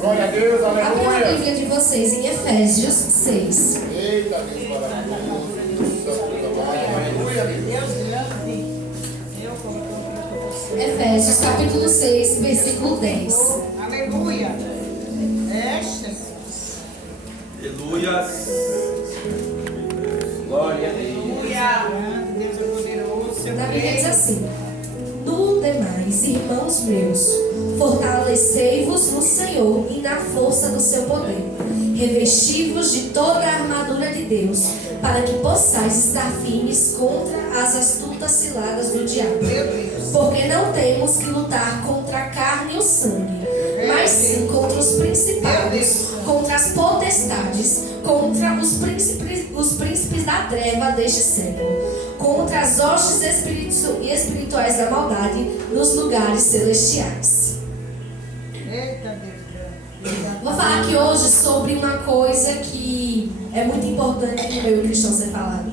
Glória a Deus, Abra a aleluia. Bíblia de vocês em Efésios 6. Eita, Deus maravilhoso. Aleluia, Deus. Efésios capítulo 6, versículo 10. Aleluia. Aleluia. Glória a Deus. Deus é poderoso. Na Bíblia diz assim: no demais, irmãos meus, fortalecei-vos no Senhor e na força do seu poder. Revesti-vos de toda a armadura de Deus, para que possais estar firmes contra as astutas ciladas do diabo. Porque não temos que lutar contra a carne e o sangue, mas sim contra os principados, contra as potestades, contra os príncipes da treva deste século, contra as hostes espirituais da maldade nos lugares celestiais. Eita, Deus. Vou falar aqui hoje sobre uma coisa que é muito importante no meio cristão ser falado,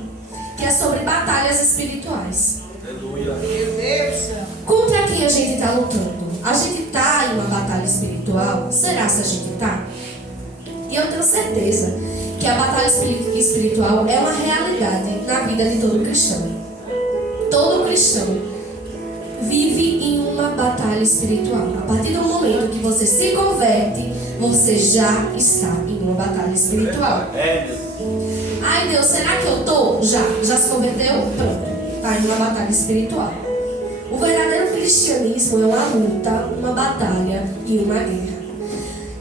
que é sobre batalhas espirituais. Aleluia. Meu Deus. Contra quem a gente está lutando? A gente está em uma batalha espiritual? Será se a gente está? E eu tenho certeza que a batalha espiritual é uma realidade na vida de todo cristão. Todo cristão vive em uma batalha espiritual. A partir do momento que você se converte, você já está em uma batalha espiritual. É, Deus. Ai, Deus, será que eu tô? Já se converteu? Pronto. Está em uma batalha espiritual. O verdadeiro cristianismo é uma luta, uma batalha e uma guerra.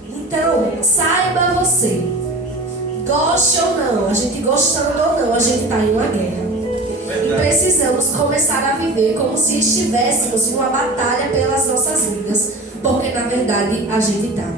Então, saiba você, goste ou não, a gente gostando ou não, a gente está em uma guerra. E precisamos começar a viver como se estivéssemos em uma batalha pelas nossas vidas, porque na verdade a gente está.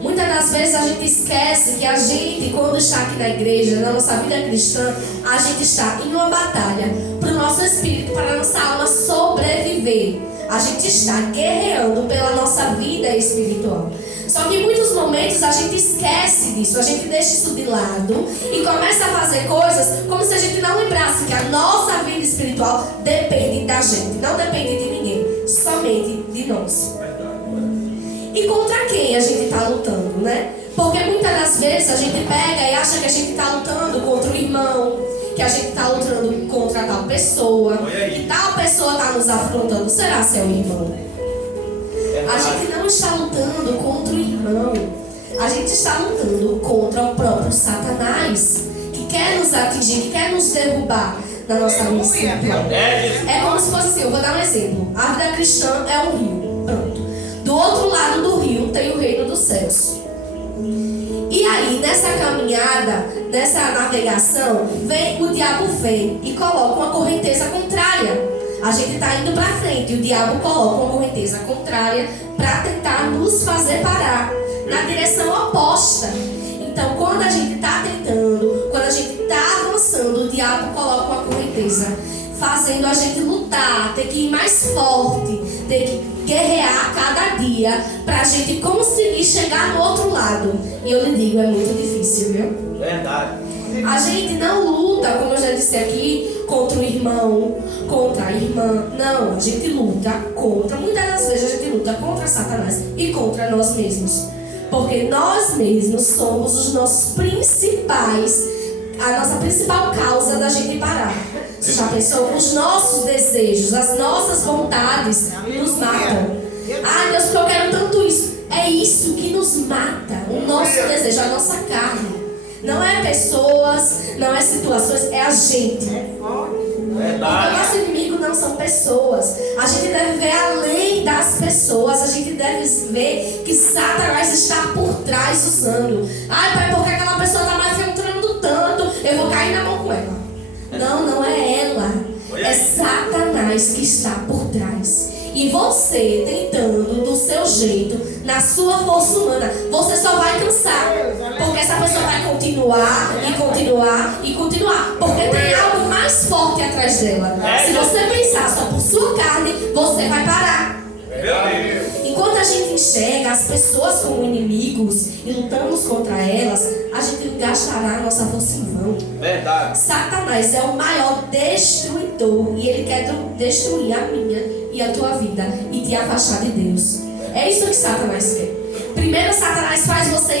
Muitas das vezes a gente esquece que a gente, quando está aqui na igreja, na nossa vida cristã, a gente está em uma batalha para o nosso espírito, para a nossa alma sobreviver. A gente está guerreando pela nossa vida espiritual. Só que em muitos momentos a gente esquece disso, a gente deixa isso de lado e começa a fazer coisas como se a gente não lembrasse que a nossa vida espiritual depende da gente, não depende de ninguém, somente de nós. E contra quem a gente está lutando, né? Porque muitas das vezes a gente pega e acha que a gente está lutando contra o irmão, que a gente está lutando contra tal pessoa, que tal pessoa está nos afrontando. Será se é o irmão? A gente não está lutando contra o irmão. A gente está lutando contra o próprio Satanás, que quer nos atingir, que quer nos derrubar na nossa vida espiritual. É como se fosse assim, eu vou dar um exemplo. A vida cristã é um rio. Pronto. Do outro lado do rio tem o reino dos céus. E aí, nessa caminhada, nessa navegação, o diabo vem e coloca uma correnteza contrária. A gente está indo para frente e o diabo coloca uma correnteza contrária para tentar nos fazer parar na direção oposta. Então, quando a gente está tentando, quando a gente está avançando, o diabo coloca uma correnteza, fazendo a gente lutar, ter que ir mais forte, ter que guerrear cada dia para a gente conseguir chegar no outro lado. E eu lhe digo, é muito difícil, viu? Verdade. A gente não luta, como eu já disse aqui, contra o irmão, contra a irmã. Não, a gente luta contra, muitas das vezes a gente luta contra Satanás e contra nós mesmos. Porque nós mesmos somos os nossos principais, a nossa principal causa da gente parar. Você já pensou? Os nossos desejos, as nossas vontades nos matam. Ah, Deus, porque eu quero tanto isso. É isso que nos mata, o nosso desejo, a nossa carne. Não é pessoas, não é situações, é a gente. Porque o nosso inimigo não são pessoas. A gente deve ver além das pessoas. A gente deve ver que Satanás está por trás usando. Ai, pai, porque aquela pessoa está mais filtrando tanto, eu vou cair na mão com ela. Não, não é ela. É Satanás que está por trás. E você tentando do seu jeito, na sua força humana, você só vai cansar. Porque essa pessoa vai continuar e continuar e continuar. Porque tem algo mais forte atrás dela. Se você pensar só por sua carne, você vai parar. Enquanto a gente enxerga as pessoas como inimigos e lutamos contra elas, a gente gastará a nossa força em vão. Verdade. Satanás é o maior destruidor e ele quer destruir a minha e a tua vida e te afastar de Deus. É isso que Satanás quer.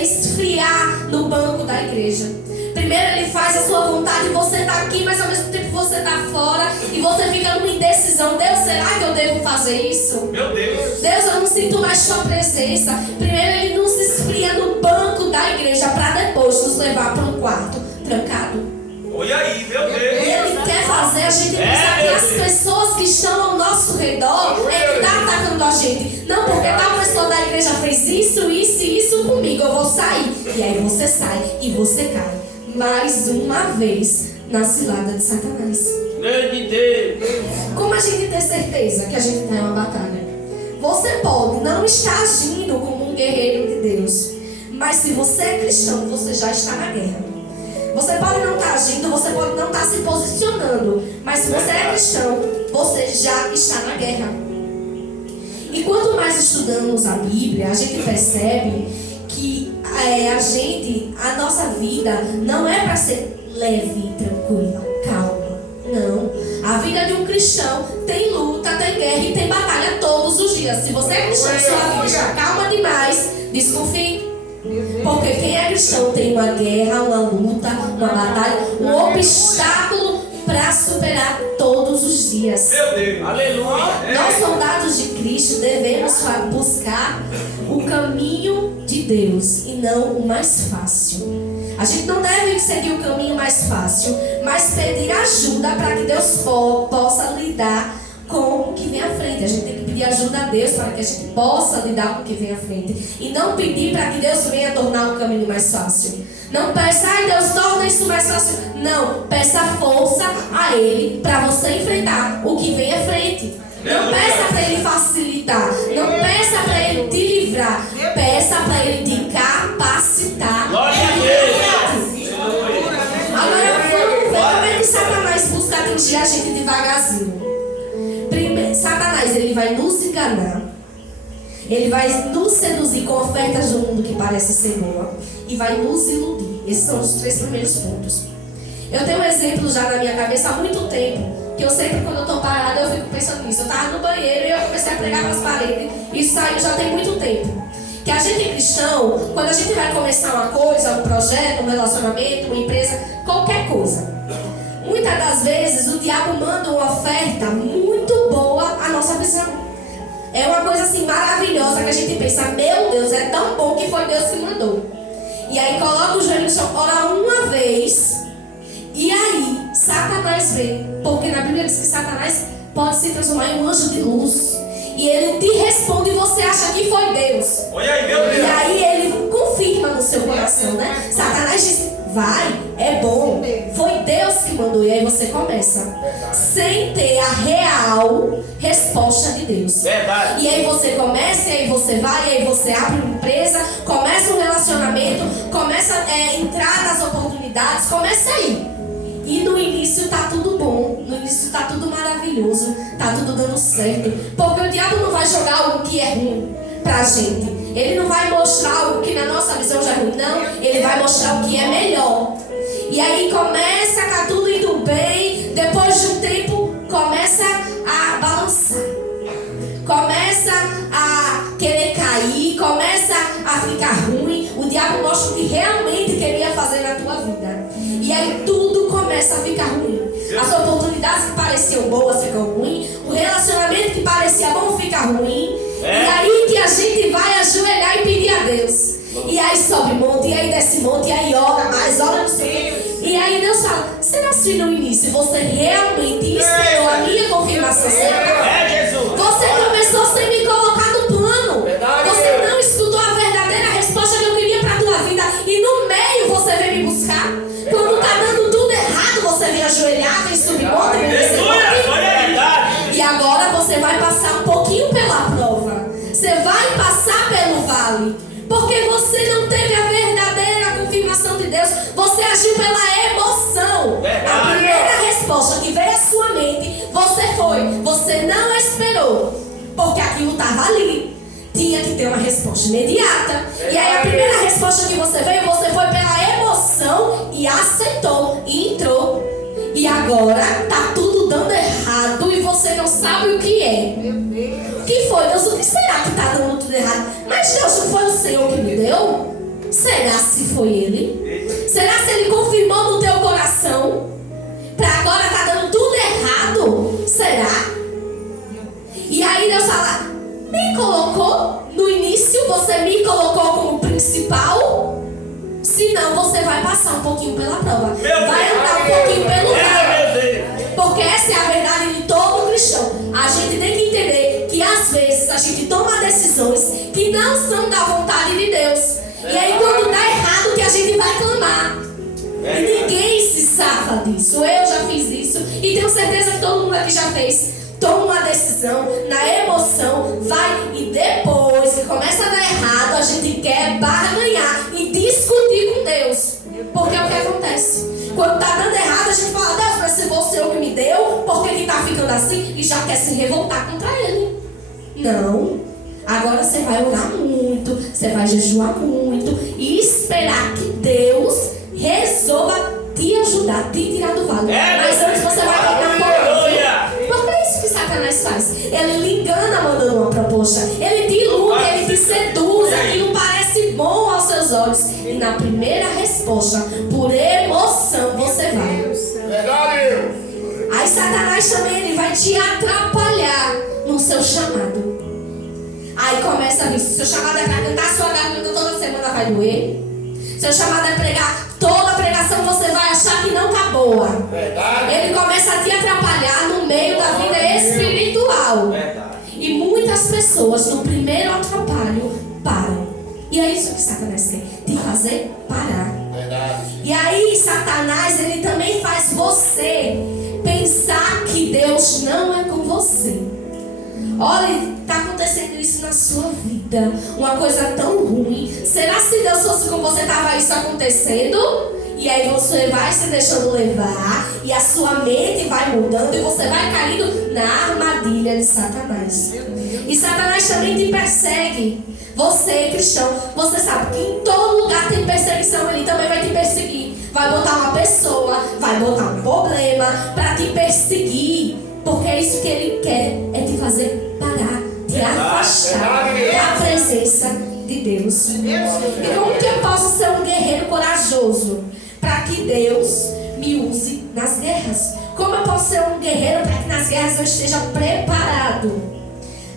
esfriar no banco da igreja. Primeiro ele faz a sua vontade e você está aqui, mas ao mesmo tempo você está fora e você fica numa indecisão. Deus, será que eu devo fazer isso? Meu Deus. Deus, eu não sinto mais sua presença. Primeiro ele nos esfria no banco da igreja para depois nos levar para um quarto trancado. Olha aí, meu Deus. Ele quer fazer a gente pensar que as pessoas que estão ao nosso redor é que estão atacando a gente. Não, porque tal pessoa da igreja fez isso, isso e isso comigo, eu vou sair. E aí você sai e você cai mais uma vez na cilada de Satanás. Grande Deus. Como a gente tem certeza que a gente está em uma batalha? Você pode não estar agindo como um guerreiro de Deus, mas se você é cristão, você já está na guerra. Você pode não estar agindo, você pode não estar se posicionando, mas se você é cristão, você já está na guerra. E quanto mais estudamos a Bíblia, a gente percebe que a nossa vida não é para ser leve, tranquila, calma. Não. A vida de um cristão tem luta, tem guerra e tem batalha todos os dias. Se você é cristão e sua vida está calma demais, desconfie. Porque quem é cristão tem uma guerra, uma luta, uma batalha, um obstáculo para superar todos os dias. Meu Deus. Aleluia. Nós, soldados de Cristo, devemos buscar o caminho de Deus e não o mais fácil. A gente não deve seguir o caminho mais fácil, mas pedir ajuda para que Deus possa lidar com o que vem à frente. A gente tem que pedir ajuda a Deus para que a gente possa lidar com o que vem à frente. E não pedir para que Deus venha tornar o caminho mais fácil. Não peça, ai Deus, torna isso mais fácil. Não, peça força a Ele para você enfrentar o que vem à frente. Não peça para Ele facilitar. Não peça para Ele te livrar. Peça para Ele te capacitar. Glória a Deus. Agora vamos ver como é que Satanás busca atingir a gente devagarzinho. Primeiro, Satanás, ele vai nos enganar. Ele vai nos seduzir com ofertas do mundo que parece ser boa. E vai nos iludir. Esses são os 3 primeiros pontos. Eu tenho um exemplo já na minha cabeça há muito tempo. Que eu sempre, quando eu estou parada, eu fico pensando nisso. Eu estava no banheiro e eu comecei a pregar para as paredes. Isso saiu já tem muito tempo. Que a gente é cristão, quando a gente vai começar uma coisa, um projeto, um relacionamento, uma empresa, qualquer coisa. Muitas das vezes o diabo manda uma oferta muito boa à nossa visão. É uma coisa assim maravilhosa que a gente pensa, meu Deus, é tão bom que foi Deus que mandou. E aí coloca o joelho no chão, ora uma vez, e aí Satanás vem. Porque na Bíblia diz que Satanás pode se transformar em um anjo de luz. E ele te responde e você acha que foi Deus. Olha aí, meu Deus. E aí ele confirma no seu coração, né? Satanás diz, vai, é bom, foi Deus que mandou. E aí você começa sem ter a real resposta de Deus. Verdade. E aí você começa, e aí você vai, e aí você abre uma empresa, começa um relacionamento, começa a entrar nas oportunidades, começa aí. E no início tá tudo bom, no início tá tudo maravilhoso, tá tudo dando certo. Porque o diabo não vai jogar algo que é ruim pra gente. Ele não vai mostrar algo que na nossa visão já é ruim, não. Ele vai mostrar o que é melhor. E aí começa, tá tudo indo bem. Depois de um tempo, começa a balançar. Começa a querer cair, começa a ficar ruim. O diabo mostra o que realmente queria fazer na tua vida. E aí tudo começa a ficar ruim. As oportunidades que pareciam boas ficam ruins. O relacionamento que parecia bom fica ruim. E aí que a gente vai ajoelhar e pedir a Deus. E aí sobe monte, e aí desce monte, e aí ora mais, ora não sei o quê. E aí Deus fala, será que no início você realmente esperou a minha confirmação certa? Jesus. Você começou sem me colocar no plano. Você não escutou a verdadeira resposta que eu queria para a tua vida. E no meio você veio me buscar. Quando tá dando tudo errado, você vem ajoelhar, vem subir monte, vem descer monte. E agora você vai passar um pouquinho pela prova. Você vai passar pelo vale. Porque você não teve a verdadeira confirmação de Deus. Você agiu pela emoção. A primeira resposta que veio à sua mente, você foi. Você não esperou. Porque aquilo estava ali. Tinha que ter uma resposta imediata. E aí a primeira resposta que você veio, você foi pela emoção e aceitou e entrou. E agora tá tudo dando errado e você não sabe o que é. O que foi, Deus? O que será que tá dando tudo errado? Mas Deus, não foi o Senhor que me deu? Será se foi ele? Será se ele confirmou no teu coração? Pra agora tá dando tudo errado? Será? E aí Deus fala, me colocou no início, você me colocou como principal? Senão você vai passar um pouquinho pela prova. Vai andar um pouquinho pelo lado. Porque essa é a verdade de todo cristão. A gente tem que entender que às vezes a gente toma decisões que não são da vontade de Deus. E aí quando dá errado que a gente vai clamar. E ninguém se safa disso. Eu já fiz isso e tenho certeza que todo mundo aqui já fez. Toma uma decisão, na emoção, vai e depois que começa a dar errado, a gente quer barganhar e discutir com Deus. Porque é o que acontece. Quando tá dando errado, a gente fala, Deus, mas se você é o que me deu, por que tá ficando assim? E já quer se revoltar contra ele. Não. Agora você vai orar muito, você vai jejuar muito e esperar que Deus resolva te ajudar, te tirar do vale. Mas antes você vai ganhar um pouco. Porque é isso que Satanás faz. Ele lhe engana mandando uma proposta. Ele te ilude, ele te seduz. Aquilo parece bom aos seus olhos. E na primeira resposta, por emoção, você vai. Verdade. Aí Satanás também ele vai te atrapalhar no seu chamado. Aí começa a vir. Seu chamado é para cantar, sua garganta toda semana vai doer. Seu chamado é pregar, toda pregação você vai achar que não tá boa. Verdade. Ele começa a te atrapalhar no meio da vida espiritual. E muitas pessoas no primeiro atrapalho param. E é isso que Satanás quer, te fazer parar. Verdade. E aí Satanás ele também faz você pensar que Deus não é com você. Olha, está acontecendo isso na sua vida. Uma coisa tão ruim. Será que se Deus fosse com você, estava isso acontecendo? E aí você vai se deixando levar. E a sua mente vai mudando. E você vai caindo na armadilha de Satanás. E Satanás também te persegue. Você, cristão, você sabe que em todo lugar tem perseguição. Ele também vai te perseguir. Vai botar uma pessoa, vai botar um problema para te perseguir. Porque é isso que ele quer, é te fazer parar, te afastar da presença de Deus. E como que eu posso ser um guerreiro corajoso para que Deus me use nas guerras? Como eu posso ser um guerreiro para que nas guerras eu esteja preparado?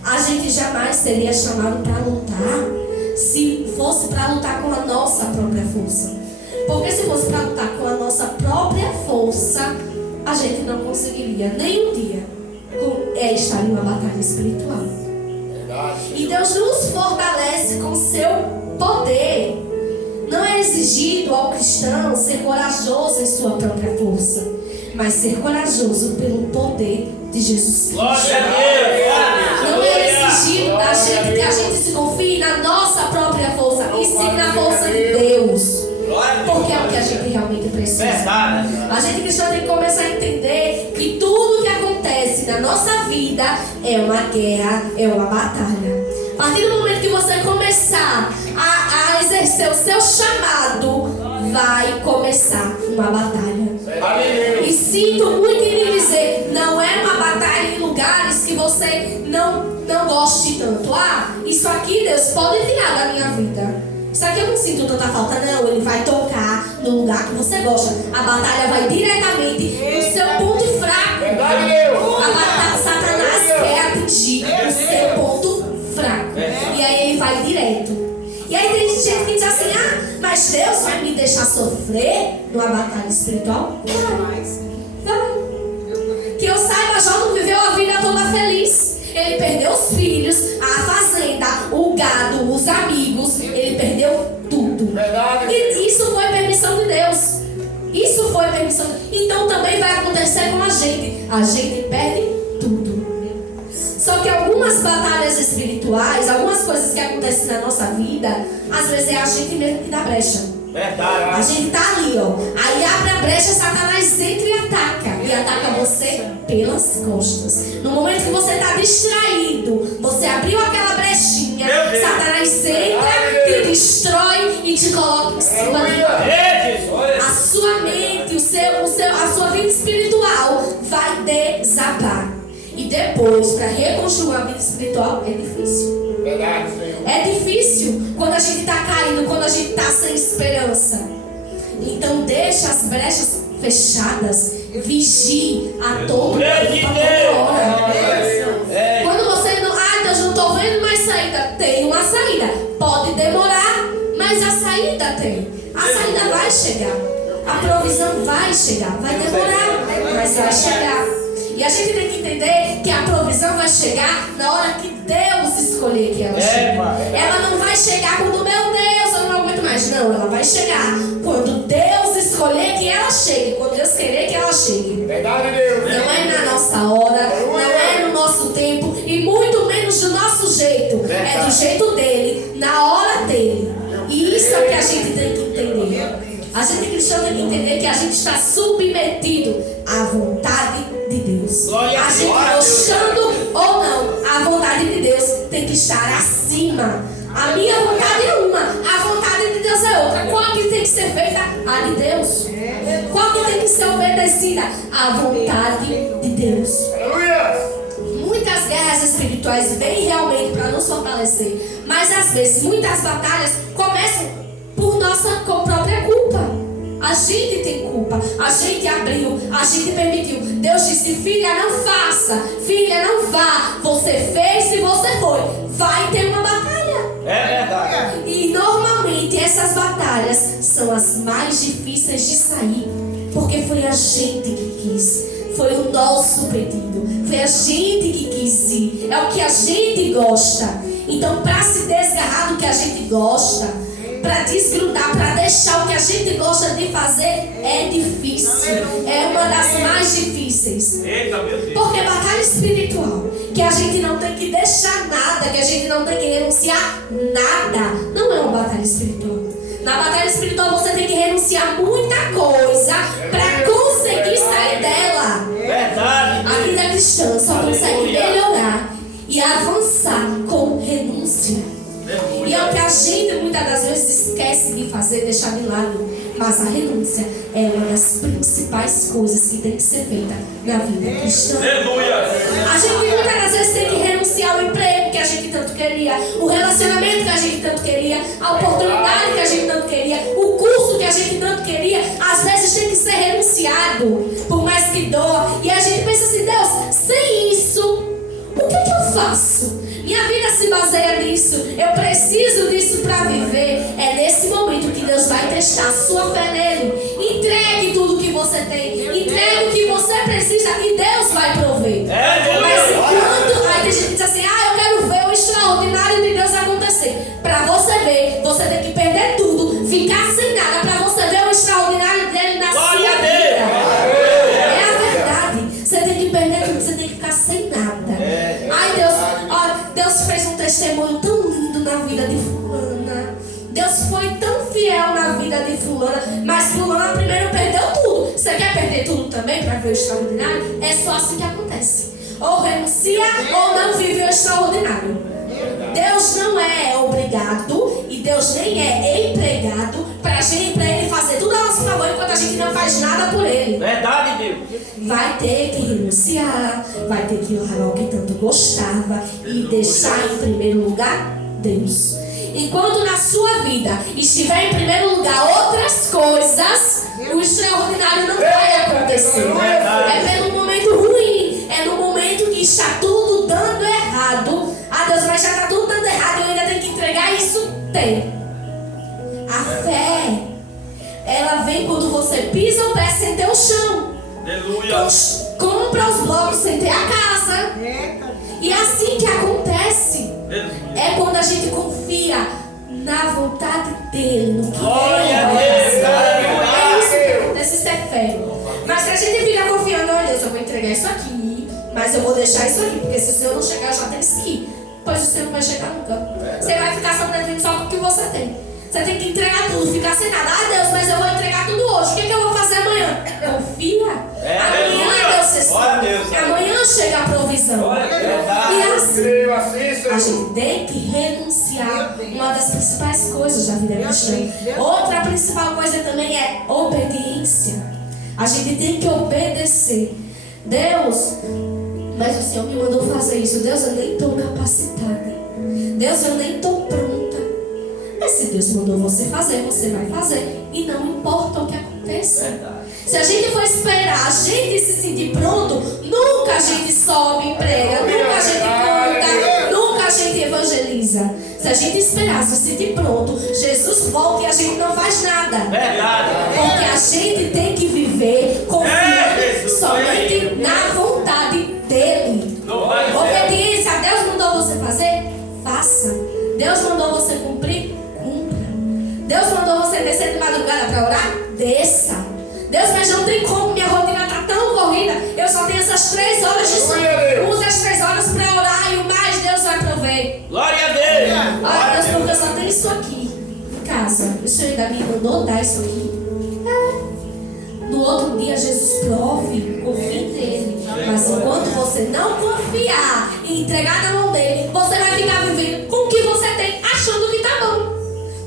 A gente jamais seria chamado para lutar se fosse para lutar com a nossa própria força. Porque se fosse para lutar com a nossa própria força, a gente não conseguiria nem um dia estar em uma batalha espiritual. E Deus nos fortalece com seu poder. Não é exigido ao cristão ser corajoso em sua própria força, mas ser corajoso pelo poder de Jesus Cristo. Não é exigido da gente que a gente se confie na nossa própria força, e sim na força de Deus. Porque é o que a gente realmente precisa. A gente cristã tem que começar a entender que tudo que acontece na nossa vida é uma guerra, é uma batalha. A partir do momento que você começar a exercer o seu chamado, vai começar uma batalha. E sinto muito em lhe dizer, não é uma batalha em lugares que você não goste tanto. Isso aqui Deus pode tirar da minha vida. Isso aqui eu não sinto tanta falta, não. Ele vai tocar no lugar que você gosta. A batalha vai diretamente no seu ponto fraco. Satanás quer atingir o seu ponto fraco. E aí ele vai direto. E aí tem gente que diz assim, mas Deus vai me deixar sofrer numa batalha espiritual? Vai. Que eu saiba, Jó não viveu a vida toda feliz. Ele perdeu os filhos, a fazenda, o gado, os amigos. Ele perdeu tudo. E isso foi permissão de Deus. Isso foi permissão. Então também vai acontecer com a gente. A gente perde tudo. Só que algumas batalhas espirituais, algumas coisas que acontecem na nossa vida, às vezes é a gente mesmo que dá brecha. A gente tá ali, aí abre a brecha, Satanás entra e ataca. E ataca você pelas costas. No momento que você tá distraído, você abriu aquela brechinha, Satanás entra, te destrói e te coloca em cima dele. A sua mente, a sua vida espiritual vai desabar. E depois, para reconstruir a vida espiritual, é difícil. Verdade, Senhor. É difícil quando a gente está caindo, quando a gente está sem esperança. Então deixa as brechas fechadas, vigie a todo tempo, a toda hora. Quando você não, Deus, não estou vendo mais saída, tem uma saída. Pode demorar, mas a saída tem. A saída vai chegar. A provisão vai chegar. Vai demorar, mas vai chegar. E a gente tem que entender que a provisão vai chegar na hora que Deus escolher que ela chegue. Ela não vai chegar quando, meu Deus, eu não aguento mais. Não, ela vai chegar quando Deus escolher que ela chegue. Quando Deus querer que ela chegue. Verdade, Deus. Não é na nossa hora, não é no nosso tempo e muito menos do nosso jeito. É do jeito dele, na hora dele. E isso é o que a gente tem que entender. A gente cristão tem que entender que a gente está submetido à vontade de Deus. A gente gostando ou não, a vontade de Deus tem que estar acima. A minha vontade é uma, a vontade de Deus é outra. Qual que tem que ser feita? A de Deus. Qual que tem que ser obedecida? A vontade de Deus. Aleluia. Muitas guerras espirituais vêm realmente para nos fortalecer, mas às vezes muitas batalhas começam por nossa própria culpa. A gente tem culpa, a gente abriu, a gente permitiu. Deus disse: filha, não faça, filha, não vá. Você fez e você foi. Vai ter uma batalha. É verdade. E normalmente essas batalhas são as mais difíceis de sair, porque foi a gente que quis, foi o nosso pedido, foi a gente que quis ir, é o que a gente gosta. Então, para se desgarrar do que a gente gosta, para desgrudar, para deixar o que a gente gosta de fazer, é difícil. É uma das mais difíceis. Eita, meu Deus. Porque batalha espiritual, que a gente não tem que deixar nada, que a gente não tem que renunciar nada, não é uma batalha espiritual. Na batalha espiritual você tem que renunciar muita coisa para conseguir sair dela. Verdade. A vida cristã só consegue melhorar e avançar com renúncia. E é o que a gente muitas das vezes esquece de fazer, deixar de lado. Mas a renúncia é uma das principais coisas que tem que ser feita na vida cristã. Aleluia. A gente muitas das vezes tem que renunciar ao emprego que a gente tanto queria, o relacionamento que a gente tanto queria, a oportunidade que a gente tanto queria, o curso que a gente tanto queria. Às vezes tem que ser renunciado, por mais que doa. E a gente pensa assim: Deus, sem isso, o que eu faço? Minha vida se baseia nisso. Eu preciso disso para viver. É nesse momento que Deus vai testar a sua fé nele. Entregue tudo que você tem. Entregue o que você precisa e Deus vai prover. Mas enquanto aí tem gente que diz assim: eu quero ver o extraordinário de Deus acontecer. Para você ver, você tem que perder tudo, ficar sem nada, para você ver o extraordinário dele na sua vida. É a verdade. Você tem que perder tudo, você tem que ficar sem nada. Ai, Deus fez um testemunho tão lindo na vida de fulana. Deus foi tão fiel na vida de fulana. Mas fulana primeiro perdeu tudo. Você quer perder tudo também para ver o extraordinário? É só assim que acontece. Ou renuncia ou não vive o extraordinário. Deus não é obrigado e Deus nem é empregado para ele fazer tudo a nosso favor enquanto a gente não faz nada por ele. Verdade, Deus. Vai ter que renunciar, vai ter que honrar o que tanto gostava e deixar em primeiro lugar Deus. Enquanto na sua vida estiver em primeiro lugar outras coisas, o extraordinário não vai acontecer. É pelo momento ruim, é no momento que está tudo dando errado. Deus, mas já está tudo dando errado, eu ainda tenho que entregar isso? Tem. A fé, ela vem quando você pisa o pé sem ter o chão. Aleluia. Compra os blocos sem ter a casa. E assim que acontece, é quando a gente confia na vontade dele, no que Glória a ele Deus. é isso que acontece, isso é fé. Mas se a gente fica confiando: olha, Deus, eu vou entregar isso aqui, mas eu vou deixar isso aqui, porque se o Senhor não chegar, eu já tenho que ir. Pois o Senhor não vai chegar nunca. Você vai ficar sobrevivendo só com o que você tem. Você tem que entregar tudo, ficar sem nada. Deus, mas eu vou entregar tudo hoje. O que eu vou fazer amanhã? Confia. Amanhã, Deus, você sabe. Amanhã chega a provisão. E assim, a gente tem que renunciar. Uma das principais coisas da vida cristã. Outra principal coisa também é obediência. A gente tem que obedecer. Deus, Mas o Senhor me mandou fazer isso. Deus, eu nem estou capacitada. Deus, eu nem estou pronta. Mas se Deus mandou você fazer, você vai fazer. E não importa o que aconteça. Verdade. Se a gente for esperar a gente se sentir pronto, nunca a gente sobe e prega, nunca a gente canta, nunca a gente evangeliza. Se a gente esperar se sentir pronto, Jesus volta e a gente não faz nada. Verdade. Porque a gente tem que viver confiando somente na vontade dele. Não vai ser. Obediência. Deus mandou você fazer? Faça. Deus mandou você cumprir? Cumpra. Deus mandou você descer de madrugada para orar? Desça. Deus, mas não tem como, minha rotina está tão corrida. Eu só tenho essas 3 horas de sono. Use as 3 horas para orar e o mais Deus vai prover. Glória a Deus. Olha, Deus, porque eu só tenho isso aqui em casa. O Senhor ainda me mandou dar isso aqui. No outro dia, Jesus prove, confie nele. Mas enquanto você não confiar e entregar na mão dele, você vai ficar vivendo com o que você tem, achando que tá bom.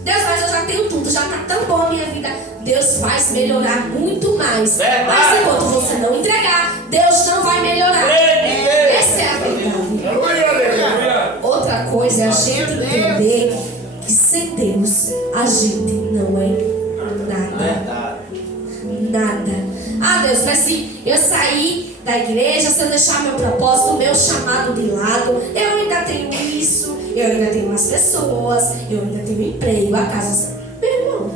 Deus, mas eu já tenho tudo, já tá tão bom a minha vida. Deus faz melhorar muito mais. Mas enquanto você não entregar, Deus não vai melhorar. Essa é a verdade. Outra coisa é a gente entender que sem Deus a gente não é nada. Verdade. Nada. Ah, Deus, mas se eu sair da igreja, se eu deixar meu propósito, meu chamado de lado, eu ainda tenho isso, eu ainda tenho as pessoas, eu ainda tenho emprego, a casa. Meu irmão,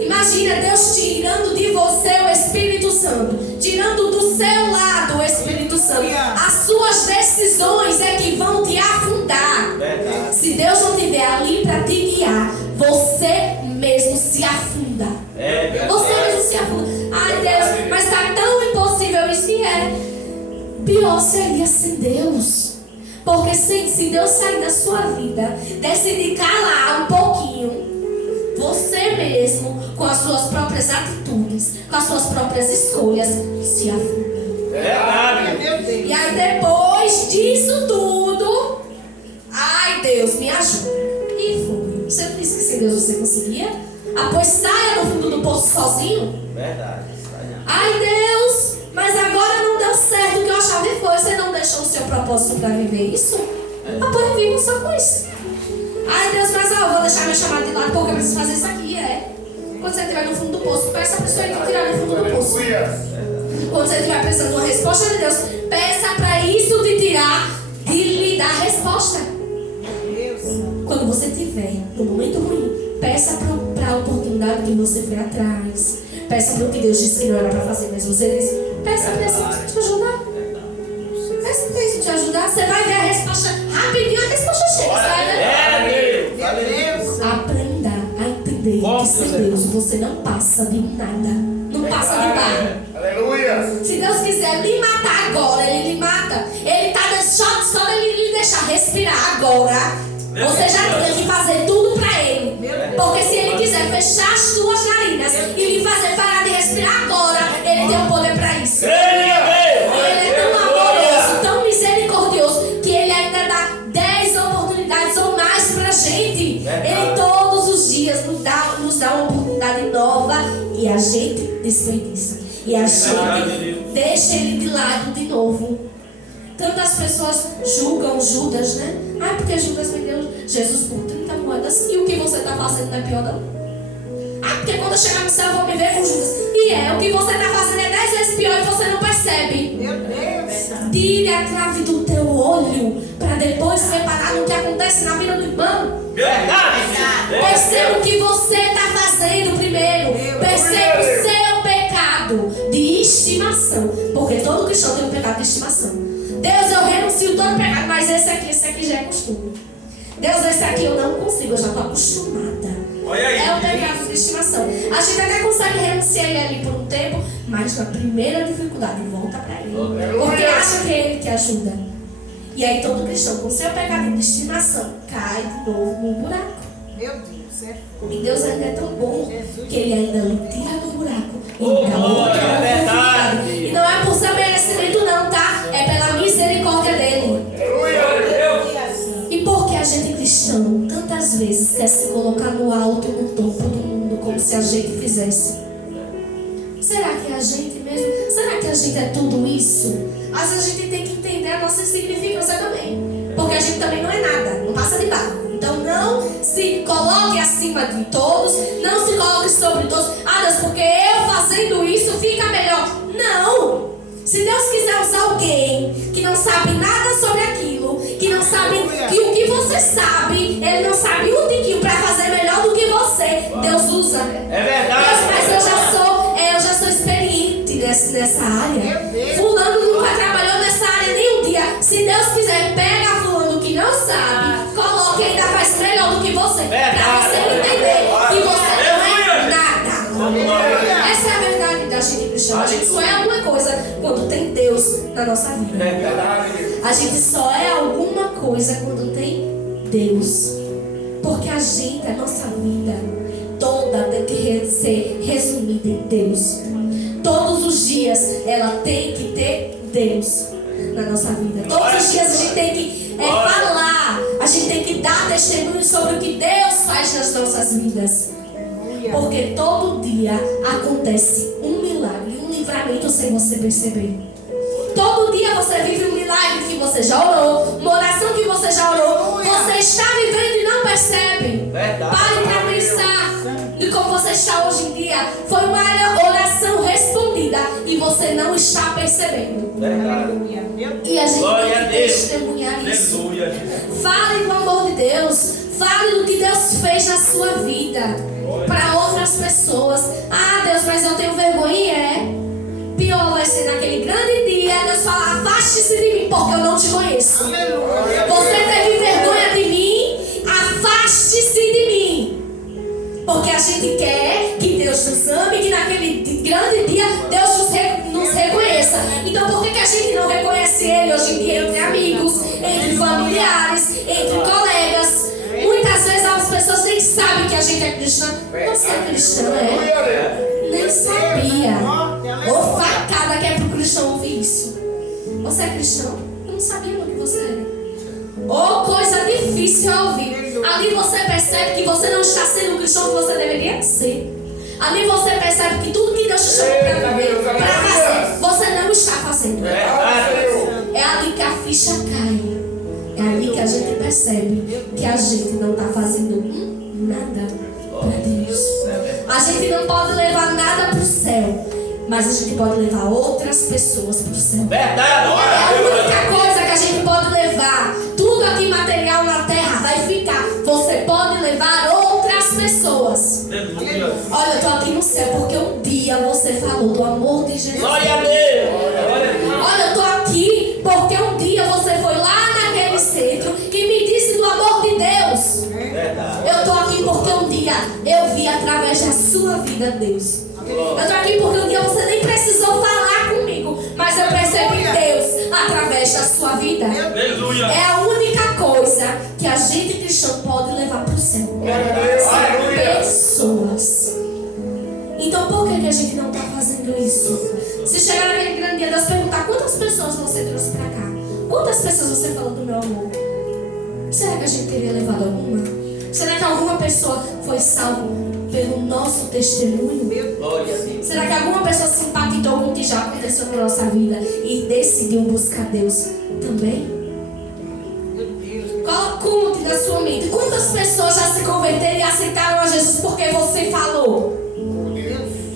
imagina Deus tirando de você o Espírito Santo, tirando do seu lado o Espírito Santo. As suas decisões é que vão te afundar. Verdade. Se Deus não estiver ali para te guiar, você mesmo se afunda. Você mesmo se afunda. Ai, Deus, mas está tão impossível isso. E pior seria sem Deus. Porque se Deus sair da sua vida, decidir calar um pouquinho, você mesmo, com as suas próprias atitudes, com as suas próprias escolhas, se afunda. Verdade. E aí depois disso tudo, ai, Deus, me ajuda. E foi. Você não disse que sem Deus você conseguia? Ah, pois saia do fundo do poço sozinho. Verdade. Ai, Deus, mas agora não deu certo o que eu achava e foi. Você não deixou o seu propósito para viver isso? Ah, pois vivo só com isso. Ai, Deus, mas eu vou deixar meu chamado de lado porque eu preciso fazer isso aqui, Quando você estiver no fundo do poço, peça a pessoa que tirar do fundo do poço. Quando você estiver precisando de uma resposta de Deus, peça para isso te tirar, de lhe dar resposta. Quando você estiver no momento ruim, peça para a oportunidade que você foi atrás. Peça para o que Deus disse que não era para fazer, mas você disse, peça para isso te ajudar. Peça para isso te ajudar. Você vai ver a resposta rapidinho, a resposta chega. Aprenda a entender que sem Deus você não passa de nada. Não passa de nada. Aleluia. Se Deus quiser lhe matar agora, Ele lhe mata. Ele está só Ele lhe deixar respirar agora. Você já tem que fazer tudo para Ele. Porque se Ele quiser fechar as suas narinas e lhe fazer parar de respirar agora, Ele tem o poder para isso. Ele é tão amoroso, tão misericordioso, que Ele ainda dá 10 oportunidades ou mais pra gente. Ele todos os dias nos dá uma oportunidade nova e a gente desperdiça. E a gente deixa Ele de lado de novo. Tantas pessoas julgam Judas, né? Ah, porque Judas vendeu Jesus por 30 moedas. E o que você está fazendo não é pior não? Ah, porque quando eu chegar no céu eu vou me ver com Judas. E o que você está fazendo é 10 vezes pior e você não percebe. Meu Deus. Tire a trave do teu olho para depois reparar no que acontece na vida do irmão. Perceba o que você está fazendo primeiro. Perceba o seu pecado de estimação. Porque todo cristão tem um pecado de estimação. Deus, eu renuncio todo pecado, mas esse aqui já é costume. Deus, esse aqui eu não consigo, eu já estou acostumada. É o pecado de estimação. A gente até consegue renunciar ele ali por um tempo, mas na primeira dificuldade volta para ele. Porque acha que é ele que ajuda. E aí todo cristão com seu pecado de estimação cai de novo no buraco. Meu Deus, E Deus ainda é tão bom que Ele ainda lhe tira do buraco e Oh, dá outra é verdade. oportunidade. E não é por seu merecimento não, tá? É pela misericórdia dele. E por que a gente cristão tantas vezes quer se colocar no alto, no topo do mundo, como se a gente fizesse? Será que é a gente mesmo? Será que a gente é tudo isso? Às vezes a gente tem que entender a nossa insignificância também. Porque a gente também não é nada, não passa de barro. Então não se coloque acima de todos, não se coloque sobre todos. Ah, Deus, porque eu fazendo isso fica melhor. Não! Se Deus quiser usar alguém que não sabe nada sobre aquilo, que não sabe que o que você sabe, ele não sabe um tiquinho para fazer melhor do que você, Deus usa. É verdade. Deus, mas eu já sou experiente nessa área. Fulano nunca trabalhou nessa área nem um dia. Se Deus quiser, pega fulano que não sabe, coloque e ainda faz melhor do que você. Para você entender que você não é nada. Essa é a verdade da gente cristã. A gente só é alguma coisa quando tem Deus na nossa vida. É verdade. A gente só é alguma coisa quando tem Deus. Porque a gente, a nossa vida toda tem que ser resumida em Deus. Todos os dias ela tem que ter Deus na nossa vida. Todos os dias a gente tem que falar, a gente tem que dar testemunho sobre o que Deus faz nas nossas vidas. Porque todo dia acontece um milagre, um livramento sem você perceber. Todo dia você vive um milagre que você já orou, uma oração que você já orou. Você está vivendo e não percebe. Verdade. Pare para pensar de como você está hoje em dia. Foi uma oração respondida e você não está percebendo. Verdade. E a gente Glória tem a que Deus. testemunhar isso. Aleluia. Fale do amor de Deus. Fale do que Deus fez na sua vida para outras pessoas. Ah, Deus, mas eu tenho vergonha. E é. Pior vai ser naquele grande dia Deus falar: afaste-se de mim, porque eu não te conheço. Você teve vergonha de mim, afaste-se de mim. Porque a gente quer que Deus nos ame, que naquele grande dia Deus nos reconheça. Então por que a gente não reconhece Ele hoje em dia entre amigos, entre familiares, entre colegas? Muitas vezes as pessoas nem sabem que a gente é cristã. Você é cristã, é? Nem sabia. Ou facada que é pro cristão ouvir isso. Você é cristão? Eu não sabia o que você era. Ou coisa difícil a ouvir. Ali você percebe que você não está sendo o cristão que você deveria ser. Ali você percebe que tudo que Deus te chamou para viver, para fazer, você não está fazendo. É ali que a ficha cai. É ali que a gente percebe que a gente não está fazendo nada para Deus. A gente não pode levar nada para o céu, mas a gente pode levar outras pessoas para o céu. Verdade. É a única coisa que a gente pode levar. Tudo aqui material na terra vai ficar. Você pode levar outras pessoas. Aleluia. Olha, eu tô aqui no céu porque um dia você falou do amor de Jesus. Glória a Deus. Olha, eu tô aqui porque um dia você foi lá naquele centro e me disse do amor de Deus. Verdade. Eu tô aqui porque um dia eu vi através da sua vida Deus. Eu tô aqui porque um dia você nem precisou falar comigo, mas eu percebi Deus através da sua vida. Aleluia. É a única coisa que a gente cristão pode levar para o céu. Pessoas. Então por que a gente não está fazendo isso? Se chegar naquele grande dia, Deus perguntar: quantas pessoas você trouxe para cá? Quantas pessoas você falou do meu amor? Será que a gente teria levado alguma? Será que alguma pessoa foi salva pelo nosso testemunho? Glória a Deus. Será que alguma pessoa se impactou com o que já aconteceu na nossa vida e decidiu buscar Deus também? Conte na sua mente. Quantas pessoas já se converteram e aceitaram a Jesus porque você falou?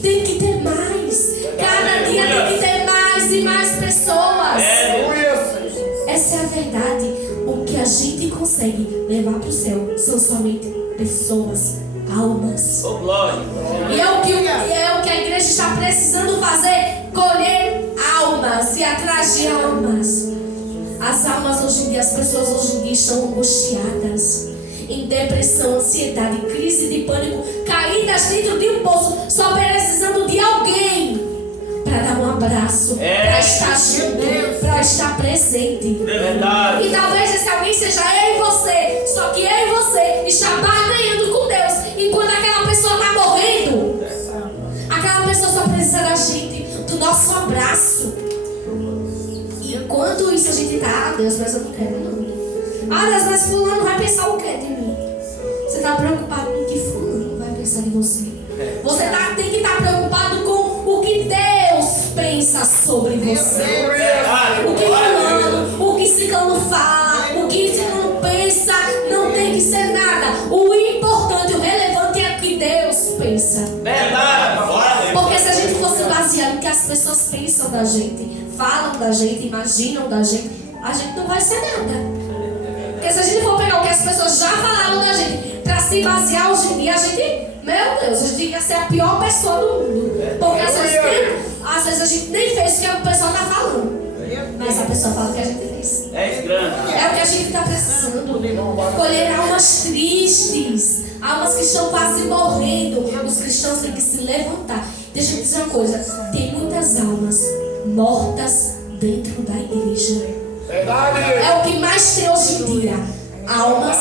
Tem que ter mais. Cada dia tem que ter mais e mais pessoas. Essa é a verdade. O que a gente consegue levar para o céu são somente pessoas, almas. Oh, glória. E é o que a igreja está precisando fazer: colher almas e atrás de almas. As almas hoje em dia, as pessoas hoje em dia estão angustiadas, em depressão, ansiedade, crise de pânico, caídas dentro de um poço, só precisando de alguém para dar um abraço, para estar junto, para estar presente. Verdade. E talvez esse alguém seja eu e você, só que eu e você está barganhando com Deus, enquanto aquela pessoa está morrendo. Aquela pessoa só precisa da gente, do nosso abraço. Enquanto isso a gente está: Deus, mas eu não quero não. Ah, Deus, mas fulano vai pensar o que de mim? Você está preocupado com o que fulano vai pensar de você. Você tem que estar preocupado com o que Deus pensa sobre você. O que fulano, o que ciclano fala, o que ciclano pensa, não tem que ser nada. O importante, o relevante é o que Deus pensa. Verdade. Porque se a gente fosse baseado no que as pessoas pensam da gente, falam da gente, imaginam da gente, a gente não vai ser nada. Porque se a gente for pegar o que as pessoas já falaram da gente para se basear hoje em dia, a gente, meu Deus, a gente ia ser a pior pessoa do mundo. Porque às vezes a gente nem fez o que o pessoal está falando. Mas a pessoa fala o que a gente fez. É grande. É o que a gente está precisando. Colher almas tristes, almas que estão quase morrendo. Os cristãos têm que se levantar. Deixa eu te dizer uma coisa: tem muitas almas mortas dentro da igreja. É o que mais tem hoje em dia. Almas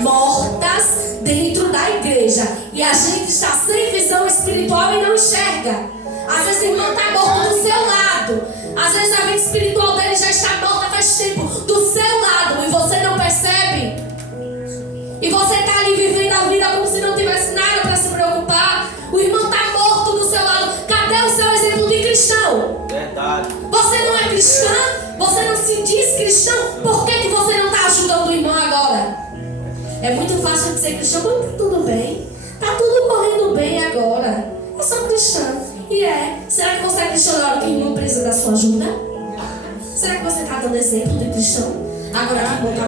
mortas dentro da igreja. E a gente está sem visão espiritual e não enxerga. Às vezes o irmão está morto do seu lado. Às vezes a vida espiritual dele já está morta faz tempo do seu lado. E você não percebe. E você está ali vivendo a vida como se não tivesse nada para se preocupar. O irmão está morto do seu lado. Cadê o seu exemplo de cristão? Verdade. Você não é cristã? Você não se diz cristão? Por que você não está ajudando o irmão agora? É muito fácil de ser cristão, mas tá tudo bem. Tá tudo correndo bem agora. Eu sou cristã. E é. Será que você é cristão na hora que o irmão precisa da sua ajuda? Será que você está dando exemplo de cristão? Agora que o irmão tá